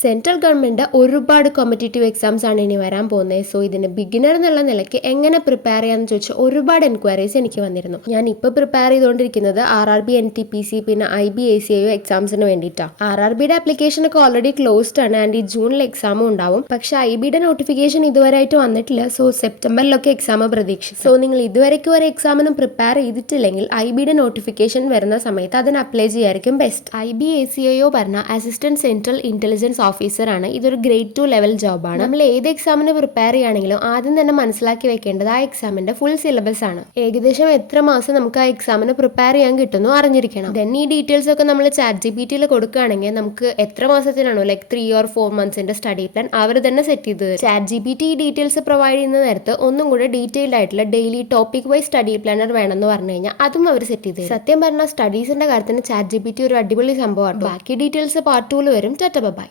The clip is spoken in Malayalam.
സെൻട്രൽ ഗവൺമെൻറ് ഒരുപാട് കോമ്പറ്റേറ്റീവ് എക്സാംസ് ആണ് ഇനി വരാൻ പോകുന്നത്. സോ ഇതിന് ബിഗിനർ എന്നുള്ള നിലയ്ക്ക് എങ്ങനെ പ്രിപ്പയർ ചെയ്യാമെന്ന് ചോദിച്ചാൽ ഒരുപാട് എൻക്വയറീസ് എനിക്ക് വന്നിരുന്നു. ഞാൻ ഇപ്പോൾ പ്രിപ്പയർ ചെയ്തുകൊണ്ടിരിക്കുന്നത് RRB NTPC പിന്നെ IBACIO എക്സാംസിന് വേണ്ടിയിട്ടാണ്. RRBയുടെ ആപ്ലിക്കേഷൻ ഒക്കെ ഓൾറെഡി ക്ലോസ്ഡ് ആണ് ആൻഡ് ഈ ജൂണിൽ എക്സാമും ഉണ്ടാവും. പക്ഷേ IBയുടെ നോട്ടിഫിക്കേഷൻ ഇതുവരെയായിട്ട് വന്നിട്ടില്ല. So സെപ്റ്റംബറിലൊക്കെ exam പ്രതീക്ഷിക്കും. സോ നിങ്ങൾ ഇതുവരെയ്ക്ക് ഒരു എക്സാമിനും പ്രിപ്പയർ ചെയ്തിട്ടില്ലെങ്കിൽ IBയുടെ നോട്ടിഫിക്കേഷൻ വരുന്ന സമയത്ത് അതിന് അപ്ലൈ ചെയ്യായിരിക്കും ബെസ്റ്റ്. IBACIO പറഞ്ഞ അസിസ്റ്റന്റ് സെൻട്രൽ ഇന്റലിജൻസ് ഓഫീസറാണ്. ഇതൊരു ഗ്രേഡ് 2 ലെവൽ ജോബാണ്. നമ്മൾ ഏത് എക്സാമിന് പ്രിപ്പയർ ചെയ്യുകയാണെങ്കിലും ആദ്യം തന്നെ മനസ്സിലാക്കി വെക്കേണ്ടത് ആ എക്സാമിന്റെ ഫുൾ സിലബസ് ആണ്. ഏകദേശം എത്ര മാസം നമുക്ക് ആ എക്സാമിന് പ്രിപ്പയർ ചെയ്യാൻ കിട്ടുന്നു അറിഞ്ഞിരിക്കണം. ദെൻ ഈ ഡീറ്റെയിൽസ് ഒക്കെ നമ്മൾ ChatGPTയിൽ കൊടുക്കുകയാണെങ്കിൽ നമുക്ക് എത്ര മാസത്തിനാണോ 3 or 4 monthsന്റെ സ്റ്റഡി പ്ലാൻ അവർ തന്നെ സെറ്റ് ചെയ്ത് തരും. ChatGPT ഈ ഡീറ്റെയിൽസ് പ്രൊവൈഡ് ചെയ്യുന്ന നേരത്ത് ഒന്നും കൂടെ ഡീറ്റെയിൽഡ് ആയിട്ടുള്ള daily topic wise study planar വേണമെന്ന് പറഞ്ഞു കഴിഞ്ഞാൽ അതും അവർ സെറ്റ് ചെയ്ത് തരും. സത്യം പറഞ്ഞാൽ സ്റ്റഡീസിന്റെ കാര്യത്തിന് ChatGPT ഒരു അടിപൊളി സംഭവമാണ്. ബാക്കി ഡീറ്റെയിൽസ് പാർട്ട് 2 വരും. ടാറ്റ ബൈ.